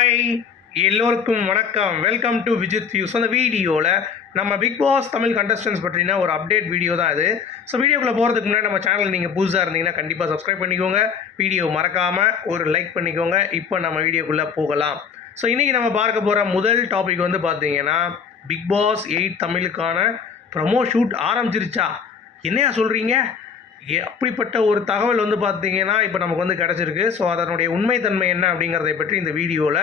Hi எல்லோருக்கும் வணக்கம். Welcome to Vijith views அந்த வீடியோவில் நம்ம பிக் பாஸ் தமிழ் கண்டஸ்டன்ஸ் பற்றின ஒரு அப்டேட் வீடியோ தான் இது ஸோ வீடியோக்குள்ளே போகிறதுக்கு முன்னாடி நம்ம சேனல் நீங்கள் புதுசாக இருந்தீங்கன்னா கண்டிப்பாக சப்ஸ்கிரைப் பண்ணிக்கோங்க. வீடியோ மறக்காமல் ஒரு லைக் பண்ணிக்கோங்க. இப்போ நம்ம வீடியோக்குள்ளே போகலாம். ஸோ இன்றைக்கி நம்ம பார்க்க போகிற முதல் டாபிக் வந்து பார்த்தீங்கன்னா பிக் பாஸ் எயிட் தமிழுக்கான ப்ரமோ ஷூட் ஆரம்பிச்சிருச்சா? என்னையா சொல்கிறீங்க அப்படிப்பட்ட ஒரு தகவல் வந்து பார்த்தீங்கன்னா இப்போ நமக்கு வந்து கிடச்சிருக்கு. ஸோ அதனுடைய உண்மைத்தன்மை என்ன அப்படிங்கிறதை பற்றி இந்த வீடியோவில்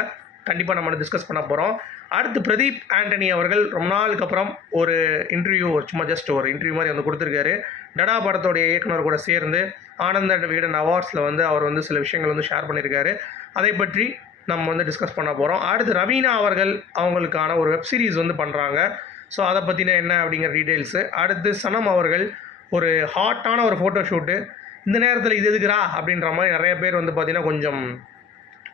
கண்டிப்பாக நம்ம டிஸ்கஸ் பண்ண போகிறோம் அடுத்து பிரதீப் ஆண்டனி அவர்கள் ரொம்ப நாளுக்கு அப்புறம் ஒரு இன்டர்வியூ சும்மா ஜஸ்ட் ஒரு இன்டர்வியூ மாதிரி வந்து கொடுத்துருக்காரு. டடா படத்தோடைய இயக்குனர் கூட சேர்ந்து ஆனந்த வீடன் அவார்ட்ஸில் வந்து அவர் வந்து சில விஷயங்கள் வந்து ஷேர் பண்ணியிருக்காரு. அதை பற்றி நம்ம வந்து டிஸ்கஸ் பண்ண போகிறோம் அடுத்து ரவீனா அவர்கள் அவங்களுக்கான ஒரு வெப் சீரிஸ் வந்து பண்ணுறாங்க ஸோ அதை பற்றின என்ன அப்படிங்கிற டீட்டெயில்ஸு அடுத்து சனம் அவர்கள் ஒரு ஹாட்டான ஒரு ஃபோட்டோ ஷூட்டு இந்த நேரத்தில் இது எதுக்குறா அப்படின்ற மாதிரி நிறைய பேர் வந்து பார்த்திங்கன்னா கொஞ்சம்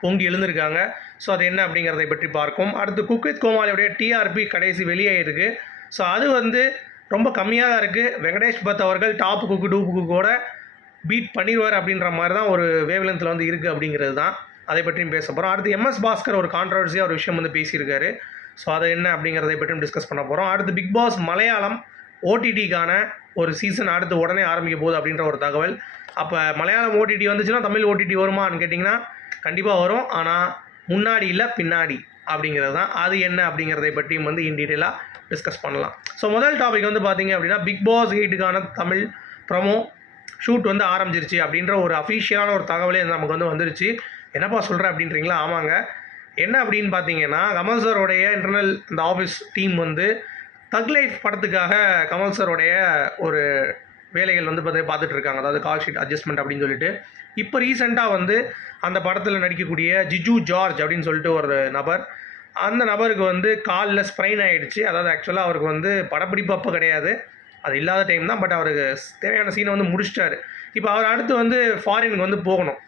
பொங்கி எழுந்திருக்காங்க. ஸோ அது என்ன அப்படிங்கிறதை பற்றி பார்க்கும் அடுத்து குக்வித் வித் டிஆர்பி கடைசி வெளியாயிருக்கு. ஸோ அது வந்து ரொம்ப கம்மியாக தான் இருக்குது வெங்கடேஷ் பத் அவர்கள் டாப் குக்கு டூப் குக்கோட பீட் பண்ணிடுவார் அப்படின்ற மாதிரி தான் ஒரு வேவ்லென்த்தில் வந்து இருக்குது அப்படிங்கிறது தான் அதை பற்றியும் பேச போகிறோம் அடுத்து எம்எஸ் பாஸ்கர் ஒரு கான்ட்ரவர்சியாக ஒரு விஷயம் வந்து பேசியிருக்காரு. ஸோ அது என்ன அப்படிங்கிறதை பற்றியும் டிஸ்கஸ் பண்ண போகிறோம் அடுத்து பிக் பாஸ் மலையாளம் ஓடிடிக்கான ஒரு சீசன் அடுத்து உடனே ஆரம்பிக்க போகுது அப்படின்ற ஒரு தகவல். அப்போ மலையாளம் ஓடிடி வந்துச்சுன்னா தமிழ் ஓடிடி வருமான்னு கேட்டிங்கன்னா கண்டிப்பாக வரும். ஆனால் முன்னாடி இல்லை பின்னாடி அப்படிங்கிறது தான். அது என்ன அப்படிங்கிறதை பற்றியும் வந்து இன் டீட்டெயிலாக டிஸ்கஸ் பண்ணலாம். ஸோ முதல் டாபிக் வந்து பார்த்திங்க அப்படின்னா பிக் பாஸ் எயிட்டுக்கான தமிழ் ப்ரமோ ஷூட் வந்து ஆரம்பிச்சிருச்சு அப்படின்ற ஒரு அஃபிஷியலான ஒரு தகவலே நமக்கு வந்து வந்துருச்சு. என்னப்பா சொல்கிறேன் அப்படின்றீங்களா? ஆமாங்க. என்ன அப்படின்னு பார்த்தீங்கன்னா கமல் சாரோடைய இன்டர்னல் இந்த ஆஃபீஸ் டீம் வந்து தக் லைஃப் படத்துக்காக கமல் சாரோடைய ஒரு வேலைகள் வந்து பார்த்து பார்த்துட்டு இருக்காங்க. அதாவது கால் ஷீட் அட்ஜஸ்ட்மெண்ட் அப்படின்னு சொல்லிட்டு. இப்போ ரீசெண்டாக வந்து அந்த படத்தில் நடிக்கக்கூடிய ஜிஜு ஜார்ஜ் அப்படின்னு சொல்லிட்டு ஒரு நபர். அந்த நபருக்கு வந்து காலில் ஸ்ப்ரைன் ஆகிடுச்சு அதாவது ஆக்சுவலாக அவருக்கு வந்து படப்பிடிப்பு அப்போ கிடையாது. அது இல்லாத டைம் தான். பட் அவருக்கு தேவையான சீனை வந்து முடிச்சிட்டாரு. இப்போ அவர் அடுத்து வந்து ஃபாரினுக்கு வந்து போகணும்.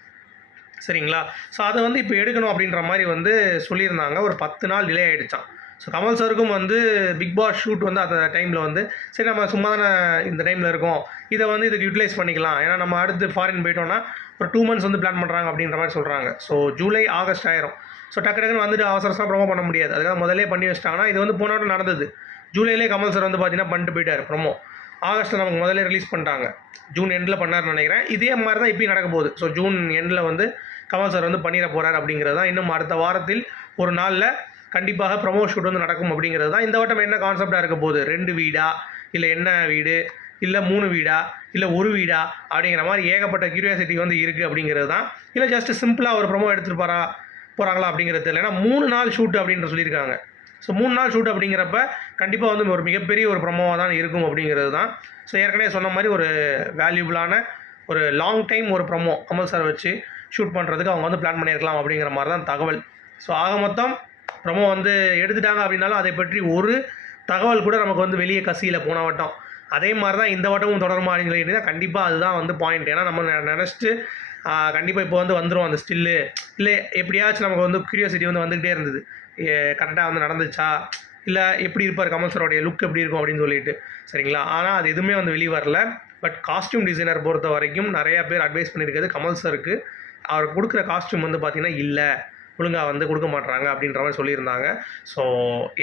சரிங்களா? ஸோ அதை வந்து இப்போ எடுக்கணும் அப்படின்ற மாதிரி வந்து சொல்லியிருந்தாங்க. ஒரு பத்து நாள் டிலே ஆகிடுச்சான் ஸோ கமல் சாருக்கும் வந்து பிக் பாஸ் ஷூட் வந்து அந்த டைமில் வந்து சரி நம்ம சும்மா தானே இந்த டைமில் இருக்கோம். இதை வந்து இதுக்கு யூட்டிலைஸ் பண்ணிக்கலாம். ஏன்னா நம்ம அடுத்து ஃபாரின் போயிட்டோம்னா ஒரு டூ மந்த்ஸ் வந்து பிளான் பண்ணுறாங்க அப்படின்ற மாதிரி சொல்கிறாங்க ஸோ ஜூலை ஆகஸ்ட் ஆயிரும். ஸோ டக்கு டக்குன்னு வந்துட்டு அவசரம் அவசரமாக ப்ரொமோ பண்ண முடியாது. அதுக்காக முதலே பண்ணி வச்சிட்டாங்கன்னா இது வந்து போன வாரம் நடந்தது. ஜூலையிலே கமல் சார் வந்து பார்த்தீங்கன்னா பண்ணிட்டு போயிட்டார் ப்ரொமோ ஆகஸ்ட்டில் நமக்கு முதல்ல ரிலீஸ் பண்ணிட்டாங்க. ஜூன் எண்டில் பண்ணார்னு நினைக்கிறேன். இதே மாதிரி தான் இப்பயும் நடக்க போகுது. ஸோ ஜூன் எண்டில் வந்து கமல் சார் வந்து பண்ணிட போகிறார் அப்படிங்கிறது தான் இன்னும் அடுத்த வாரத்தில் ஒரு நாளில் கண்டிப்பாக ப்ரொமோ ஷூட் வந்து நடக்கும் அப்படிங்கிறது தான். இந்த வட்டம் என்ன கான்செப்டாக இருக்க போகுது? ரெண்டு வீடா? இல்லை என்ன வீடு? இல்லை மூணு வீடா? இல்லை ஒரு வீடா? அப்படிங்கிற மாதிரி ஏகப்பட்ட கியூரியாசிட்டி வந்து இருக்குது அப்படிங்கிறது தான். இல்லை ஜஸ்ட் சிம்பிளாக ஒரு ப்ரொமோ எடுத்துகிட்டு போகிறா போகிறாங்களா அப்படிங்கிறது தெரியல. ஏன்னா மூணு நாள் ஷூட் அப்படின்ற சொல்லியிருக்காங்க. ஸோ மூணு நாள் ஷூட் அப்படிங்கிறப்ப கண்டிப்பாக வந்து ஒரு மிகப்பெரிய ஒரு ப்ரொமோவாக தான் இருக்கும் அப்படிங்கிறது தான். ஸோ ஏற்கனவே சொன்ன மாதிரி ஒரு வேல்யூபிளான ஒரு லாங் டைம் ஒரு ப்ரொமோ கமல் சார் வச்சு ஷூட் பண்ணுறதுக்கு அவங்க வந்து பிளான் பண்ணியிருக்கலாம் அப்படிங்கிற மாதிரி தான் தகவல். ஸோ ஆக மொத்தம் ப்ரமோ வந்து எடுத்துட்டாங்க அப்படின்னாலும் அதை பற்றி ஒரு தகவல் கூட நமக்கு வந்து வெளியே கசியில் போன வட்டம். அதே மாதிரி தான் இந்த வட்டமும் தொடருமா அப்படின்னு சொல்லிட்டு கண்டிப்பாக அதுதான் வந்து பாயிண்ட் ஏன்னா நம்ம நினச்சிட்டு கண்டிப்பாக இப்போ வந்து வந்துடும் அந்த ஸ்டில்லு இல்லை எப்படியாச்சும் நமக்கு வந்து க்யூரியாசிட்டி வந்து வந்துக்கிட்டே இருந்தது. கரெக்டாக வந்து நடந்துச்சா? இல்லை எப்படி இருப்பார் கமல் சாரோடைய லுக் எப்படி இருக்கும் அப்படின்னு சொல்லிட்டு. சரிங்களா? ஆனால் அது எதுவுமே வந்து வெளியே வரல. பட் காஸ்டியூம் டிசைனர் பொறுத்த வரைக்கும் நிறையா பேர் அட்வைஸ் பண்ணியிருக்கிறது கமல் சாருக்கு அவர் கொடுக்குற காஸ்டியூம் வந்து பார்த்திங்கன்னா இல்லை. ஒழுங்காக வந்து கொடுக்க மாட்றாங்க அப்படின்ற மாதிரி சொல்லியிருந்தாங்க. ஸோ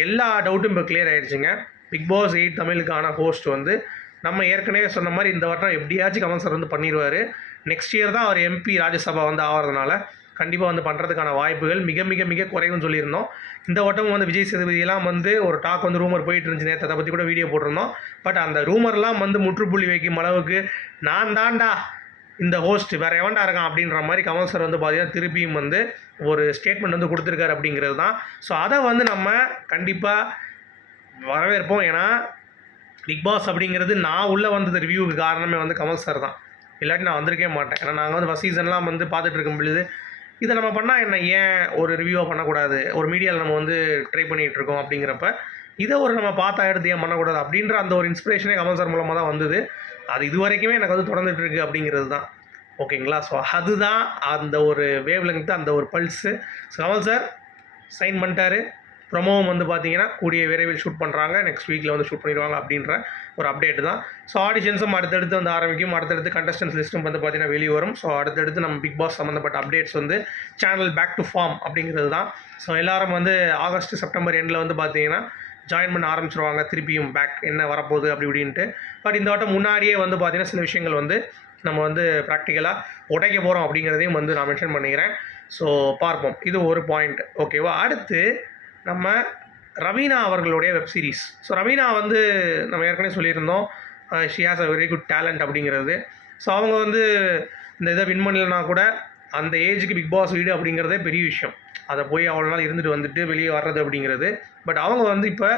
எல்லா டவுட்டும் இப்போ கிளியர் ஆயிடுச்சுங்க. பிக் பாஸ் எயிட் தமிழுக்கான ஹோஸ்ட் வந்து நம்ம ஏற்கனவே சொன்ன மாதிரி இந்த வட்டம் எப்படியாச்சும் கமல் சார் வந்து பண்ணிடுவார் நெக்ஸ்ட் இயர் தான் அவர் எம்பி ராஜ்யசபா வந்து ஆகிறதுனால கண்டிப்பாக வந்து பண்ணுறதுக்கான வாய்ப்புகள் மிக மிக மிக குறைவுன்னு சொல்லியிருந்தோம். இந்த வட்டம் வந்து விஜய் சேதுபதியெல்லாம் வந்து ஒரு டாக் வந்து ரூமர் போயிட்டு இருந்துச்சு. நேற்று அதை பற்றி கூட வீடியோ போட்டிருந்தோம். பட் அந்த ரூமர்லாம் வந்து முற்றுப்புள்ளி வைக்கும் அளவுக்கு நான் தான்டா இந்த ஹோஸ்ட் வேறு எவன்டா இருக்கான் அப்படின்ற மாதிரி கமல் சார் வந்து பார்த்தீங்கன்னா திருப்பியும் வந்து ஒரு ஸ்டேட்மெண்ட் வந்து கொடுத்துருக்காரு அப்படிங்கிறது தான். ஸோ அதை வந்து நம்ம கண்டிப்பாக வரவேற்போம். ஏன்னா பிக் பாஸ் அப்படிங்கிறது நான் உள்ளே வந்தது ரிவ்யூவுக்கு காரணமே வந்து கமல் சார் தான். இல்லாட்டி நான் வந்திருக்கே மாட்டேன். ஏன்னா நாங்கள் வந்து ஃபஸ்ட் சீசன்லாம் வந்து பார்த்துட்டு இருக்கும் பொழுது இதை நம்ம பண்ணால் என்ன? ஏன் ஒரு ரிவ்யூவாக பண்ணக்கூடாது? ஒரு மீடியாவில் நம்ம வந்து ட்ரை பண்ணிகிட்டு இருக்கோம் அப்படிங்கிறப்ப இதை ஒரு நம்ம பார்த்தா எடுத்து ஏன் பண்ணக்கூடாது? அப்படின்ற அந்த ஒரு இன்ஸ்பிரேஷனே கமல் சார் மூலமாக தான் வந்தது. அது இது வரைக்குமே எனக்கு வந்து தொடர்ந்துட்டு இருக்குது அப்படிங்கிறது தான். ஓகேங்களா? ஸோ அதுதான் அந்த ஒரு வேவ் லெங்க்த்து அந்த ஒரு pulse so Kamal sir sign பண்ணிட்டாரு. ப்ரொமோவும் வந்து பார்த்தீங்கன்னா கூடிய விரைவில் ஷூட் பண்ணுறாங்க நெக்ஸ்ட் வீக்கில் வந்து ஷூட் பண்ணிடுவாங்க அப்படின்ற ஒரு அப்டேட் தான். ஸோ ஆடிஷன்ஸும் அடுத்தடுத்து வந்து ஆரம்பிக்கும். அடுத்தடுத்து கண்டஸ்டன்ஸ் லிஸ்ட்டும் வந்து பார்த்தீங்கன்னா வெளியே வரும். ஸோ அடுத்தடுத்து நம்ம பிக் பாஸ் சம்மந்தப்பட்ட அப்டேட்ஸ் வந்து சேனல் பேக் டு ஃபார்ம் அப்படிங்கிறது தான். ஸோ எல்லாரும் வந்து ஆகஸ்ட் செப்டம்பர் எண்டில் வந்து பார்த்தீங்கன்னா ஜாயின் பண்ண ஆரம்பிச்சிருவாங்க. திருப்பியும் பேக் என்ன வரப்போகுது அப்படி இப்படின்ட்டு. பட் இந்த வாட்டம் முன்னாடியே வந்து பார்த்தீங்கன்னா சில விஷயங்கள் வந்து நம்ம வந்து ப்ராக்டிக்கலாக உடைக்க போகிறோம் அப்படிங்கிறதையும் வந்து நான் மென்ஷன் பண்ணிக்கிறேன். ஸோ பார்ப்போம். இது ஒரு பாயிண்ட் ஓகேவா அடுத்து நம்ம ரவீனா அவர்களுடைய வெப் சீரிஸ் ஸோ ரவீனா வந்து நம்ம ஏற்கனவே சொல்லியிருந்தோம். She has a very good talent அப்படிங்கிறது. ஸோ அவங்க வந்து இந்த இதை வின் பண்ணலனா கூட அந்த ஏஜுக்கு பிக் பாஸ் வீடு அப்படிங்கிறதே பெரிய விஷயம். அதை போய் அவ்வளோ நாள் இருந்துட்டு வந்துட்டு வெளியே வர்றது அப்படிங்கிறது. பட் அவங்க வந்து இப்போ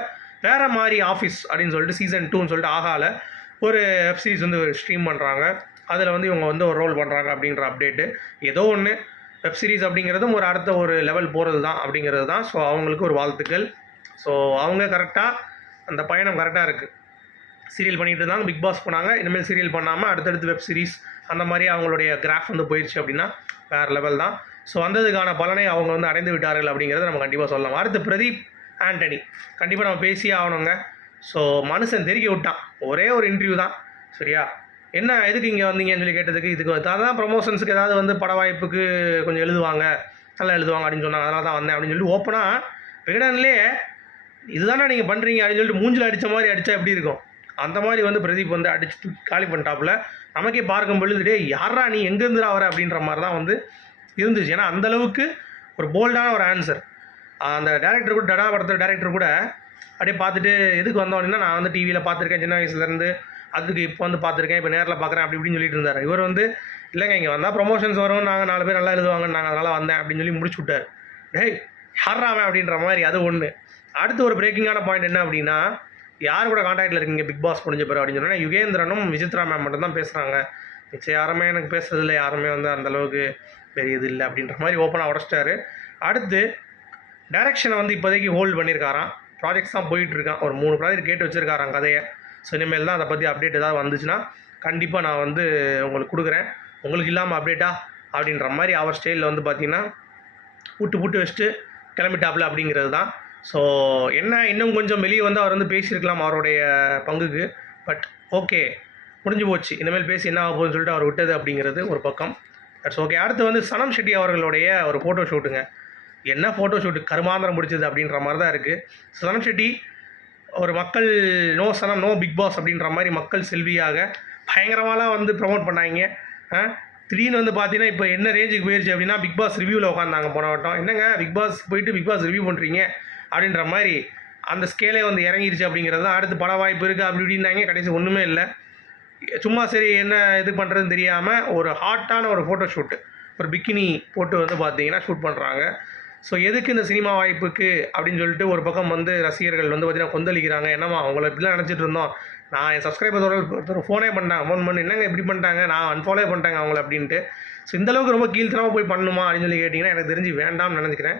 வேறு மாதிரி ஆஃபீஸ் அப்படின்னு சொல்லிட்டு சீசன் டூன்னு சொல்லிட்டு ஆகால. ஒரு வெப் சீரிஸ் வந்து ஸ்ட்ரீம் பண்ணுறாங்க அதில் வந்து இவங்க வந்து ஒரு ரோல் பண்ணுறாங்க அப்படின்ற அப்டேட்டு ஏதோ ஒன்று வெப் சீரிஸ் அப்படிங்கிறதும் ஒரு அடுத்த ஒரு லெவல் போகிறது தான் அப்படிங்கிறது தான் ஸோ அவங்களுக்கு ஒரு வாழ்த்துக்கள். ஸோ அவங்க கரெக்டாக அந்த பயணம் கரெக்டாக இருக்குது சீரியல் பண்ணிட்டு இருந்தாங்க பிக் பாஸ் போனாங்க. இனிமேல் சீரியல் பண்ணாமல் அடுத்தடுத்து வெப் சீரிஸ் அந்த மாதிரி அவங்களுடைய கிராஃப் வந்து போயிடுச்சு அப்படின்னா வேறு லெவல் தான். ஸோ வந்ததுக்கான பலனை அவங்க வந்து அடைந்து விட்டார்கள் அப்படிங்கிறத நம்ம கண்டிப்பாக சொல்லலாம். அடுத்து பிரதீப் ஆண்டனி. கண்டிப்பாக நம்ம பேசியே ஆகணுங்க. ஸோ மனுஷன் தெரிய விட்டான். ஒரே ஒரு இன்டர்வியூ தான். சரியா? என்ன எதுக்கு இங்கே வந்தீங்கன்னு சொல்லி கேட்டதுக்கு இதுக்கு அதான் ப்ரமோஷன்ஸுக்கு ஏதாவது வந்து பட வாய்ப்புக்கு கொஞ்சம் எழுதுவாங்க. நல்லா எழுதுவாங்க அப்படின்னு சொன்னாங்க. அதனால தான் வந்தேன் அப்படின்னு சொல்லி ஓப்பனாக விகடன்லேயே இதுதானே நீங்கள் பண்ணுறீங்க அப்படின்னு சொல்லிட்டு மூஞ்சில் அடித்த மாதிரி அடித்தா எப்படி இருக்கும்? அந்த மாதிரி வந்து பிரதீப் வந்து அடிச்சு தூக்கி காலி பண்ணிட்டாப்புல. நமக்கே பார்க்கும் பொழுது டே யாரா நீ? எங்கேருந்துடா வர? அப்படின்ற மாதிரி தான் வந்து இருந்துச்சு. ஏன்னா அந்தளவுக்கு ஒரு போல்டான ஒரு ஆன்சர் அந்த டேரக்டர் கூட டடா படத்தோட டேரக்டர் கூட அப்படியே பார்த்துட்டு எதுக்கு வந்தோம்? அப்படின்னா நான் வந்து டிவியில் பார்த்துருக்கேன். சின்ன வயசுலேருந்து அதுக்கு இப்போ வந்து பார்த்துருக்கேன் இப்போ நேரில் பார்க்குறேன் அப்படி இப்படின்னு சொல்லிட்டு இருந்தார். இவர் வந்து இல்லைங்க இங்கே வந்தால் ப்ரொமோஷன்ஸ் வரும் நாங்கள் நாலு பேர் நல்லா எழுதுவாங்க நாங்கள் அதனால் வந்தேன் அப்படின்னு சொல்லி முடிச்சு விட்டார். டேய் யாராவன் அப்படின்ற மாதிரி அது ஒன்று அடுத்து ஒரு பிரேக்கிங்கான பாயிண்ட் என்ன அப்படின்னா யார் கூட காண்டாக்டில் இருக்கீங்க பிக் பாஸ் முடிஞ்ச பிறகு அப்படின்னு சொன்னால் யுகேந்திரனும் விசித்ரா மேம் மட்டும் தான் பேசுகிறாங்க மிச்சம் யாருமே எனக்கு பேசுறதில்ல யாருமே வந்து அந்தளவுக்கு பெரிய இது இல்லை அப்படின்ற மாதிரி ஓப்பனாக உடச்சிட்டாரு. அடுத்து டைரக்ஷனை வந்து இப்போதைக்கு ஹோல்ட் பண்ணியிருக்காராம். ப்ராஜெக்ட்ஸ் தான் போயிட்டுருக்கான் ஒரு மூணு ப்ராஜெக்ட் கேட்டு வச்சுருக்காரான் கதையை. ஸோ இனிமேல் தான் அதை பற்றி அப்டேட் ஏதாவது வந்துச்சுன்னா கண்டிப்பாக நான் வந்து உங்களுக்கு கொடுக்குறேன். உங்களுக்கு இல்லாமல் அப்டேட்டா அப்படின்ற மாதிரி அவர் ஸ்டைலில் வந்து பார்த்தீங்கன்னா புட்டு புட்டு வச்சுட்டு கிளம்பிட்டாப்ல அப்படிங்கிறது தான். ஸோ என்ன இன்னும் கொஞ்சம் வெளியே வந்து அவர் வந்து பேசியிருக்கலாம் அவருடைய பங்குக்கு. பட் ஓகே முடிஞ்சு போச்சு. இனிமேல் பேசி என்ன ஆக போகுதுன்னு சொல்லிட்டு அவர் விட்டது அப்படிங்கிறது ஒரு பக்கம். தட்ஸ் ஓகே அடுத்து வந்து சனம் ஷெட்டி அவர்களுடைய ஒரு ஃபோட்டோ ஷூட்டுங்க என்ன ஃபோட்டோ ஷூட்டு கருமாந்திரம் முடிச்சது அப்படின்ற மாதிரி தான் இருக்குது சனம் ஷெட்டி ஒரு மக்கள் no Sanam no Bigg Boss அப்படின்ற மாதிரி மக்கள் செல்வியாக பயங்கரமாலாம் வந்து ப்ரொமோட் பண்ணாங்க. ஆ, திடீர்னு வந்து பார்த்தீங்கன்னா இப்போ என்ன ரேஞ்சுக்கு போயிடுச்சு அப்படின்னா பிக் பாஸ் ரிவ்யூவில் உட்காந்தாங்க போன வட்டம். என்னங்க பிக் பாஸ் போயிட்டு பிக் பாஸ் ரிவ்யூ பண்ணுறீங்க அப்படின்ற மாதிரி அந்த ஸ்கேலே வந்து இறங்கிருச்சு அப்படிங்கிறது தான் அடுத்து பட வாய்ப்பு இருக்குது அப்படி இப்படின்னாங்க. கடைசி ஒன்றுமே இல்லை. சும்மா சரி என்ன இது பண்ணுறதுன்னு தெரியாமல் ஒரு ஹாட்டான ஒரு ஃபோட்டோ ஷூட்டு ஒரு பிக்கினி போட்டு வந்து பார்த்தீங்கன்னா ஷூட் பண்ணுறாங்க ஸோ எதுக்கு இந்த சினிமா வாய்ப்புக்கு அப்படின்னு சொல்லிட்டு ஒரு பக்கம் வந்து ரசிகர்கள் வந்து பார்த்தீங்கன்னா கொந்தளிக்கிறாங்க. என்னம்மா அவங்கள இப்படிலாம் நினச்சிட்டு இருந்தோம். நான் என் சப்ஸ்கிரைபர் ஒருத்தர் ஃபோனே பண்ணிட்டாங்க ஃபோன் பண்ணி என்னங்க இப்படி பண்ணிட்டாங்க? நான் அன்ஃபாலோ பண்ணிட்டாங்க அவங்கள அப்படின்ட்டு. ஸோ இந்தளவுக்கு ரொம்ப கீழ்த்தனமாக போய் பண்ணணுமா அப்படின்னு சொல்லி கேட்டிங்கன்னா எனக்கு தெரிஞ்சு வேண்டாம்னு நினைக்கிறேன்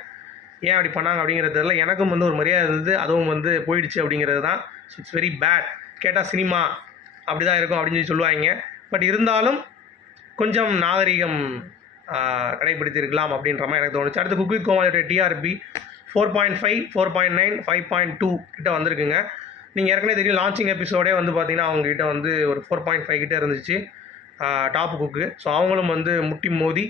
ஏன் அப்படி பண்ணாங்க அப்படிங்கிறது தெரியல. எனக்கும் வந்து ஒரு மரியாதை இருந்தது. அதுவும் வந்து போயிடுச்சு அப்படிங்கிறது தான். ஸோ இட்ஸ் வெரி பேட் கேட்டால் சினிமா அப்படி தான் இருக்கும் அப்படின்னு சொல்லி சொல்லுவாங்க. பட் இருந்தாலும் கொஞ்சம் நாகரிகம் கடைபிடித்திருக்கலாம் அப்படின்ற மாதிரி எனக்கு தோணுச்சு. அடுத்து cook with கோமாளியோட TRP four point five four point nine five point two கிட்ட வந்திருக்குங்க. நீங்கள் ஏற்கனவே தெரியும் லான்ச்சிங் எபிசோடே வந்து பார்த்தீங்கன்னா அவங்ககிட்ட வந்து ஒரு ஃபோர் பாயிண்ட் ஃபைவ் கிட்டே இருந்துச்சு. டாப் குக்கு ஸோ அவங்களும் வந்து முட்டி மோதி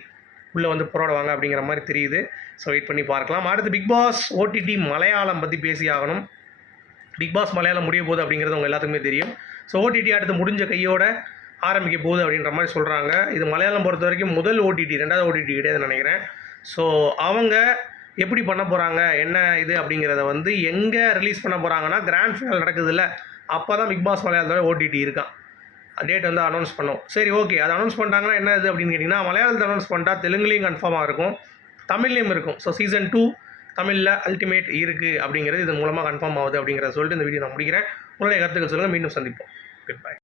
உள்ளே வந்து போராடுவாங்க அப்படிங்கிற மாதிரி தெரியுது. ஸோ வெயிட் பண்ணி பார்க்கலாம். அடுத்து பிக் பாஸ் ஓடிடி மலையாளம் பற்றி பேசி ஆகணும். பிக் பாஸ் மலையாளம் முடிய போகுது அப்படிங்கிறது உங்கள் எல்லாத்துக்குமே தெரியும். ஸோ ஓடிடி அடுத்து முடிஞ்ச கையோட ஆரம்பிக்க போகுது அப்படின்ற மாதிரி சொல்கிறாங்க இது மலையாளம் பொறுத்த வரைக்கும் முதல் ஓடிடி ரெண்டாவது ஓடிடி கிடையாதுன்னு நினைக்கிறேன். ஸோ அவங்க எப்படி பண்ண போகிறாங்க என்ன இது அப்படிங்கிறத வந்து எங்கே ரிலீஸ் பண்ண போகிறாங்கன்னா கிராண்ட் ஃபைனல் நடக்குதுல்ல அப்போ தான் பிக் பாஸ் மலையாளத்தோட ஓடிடி இருக்கான். டேட் வந்து அனௌன்ஸ் பண்ணோம். சரி ஓகே அது அனௌன்ஸ் பண்ணிட்டாங்கன்னா என்ன இது அப்படின்னு கேட்டிங்கன்னா மலையாளத்தில் அனௌன்ஸ் பண்ணிட்டா தெலுங்குலேயும் கன்ஃபார்மாக இருக்கும் தமிழ்லேயும் இருக்கும். ஸோ சீசன் டூ தமிழில் அல்டிமேட் இருக்குது அப்படிங்கிறது இதன் மூலமாக கன்ஃபார்ம் ஆகுது அப்படிங்கிறத சொல்லிட்டு இந்த வீடியோ நான் முடிக்கிறேன். உங்களுடைய கருத்துக்கள் சொல்லுங்கள் மீண்டும் சந்திப்போம். Good bye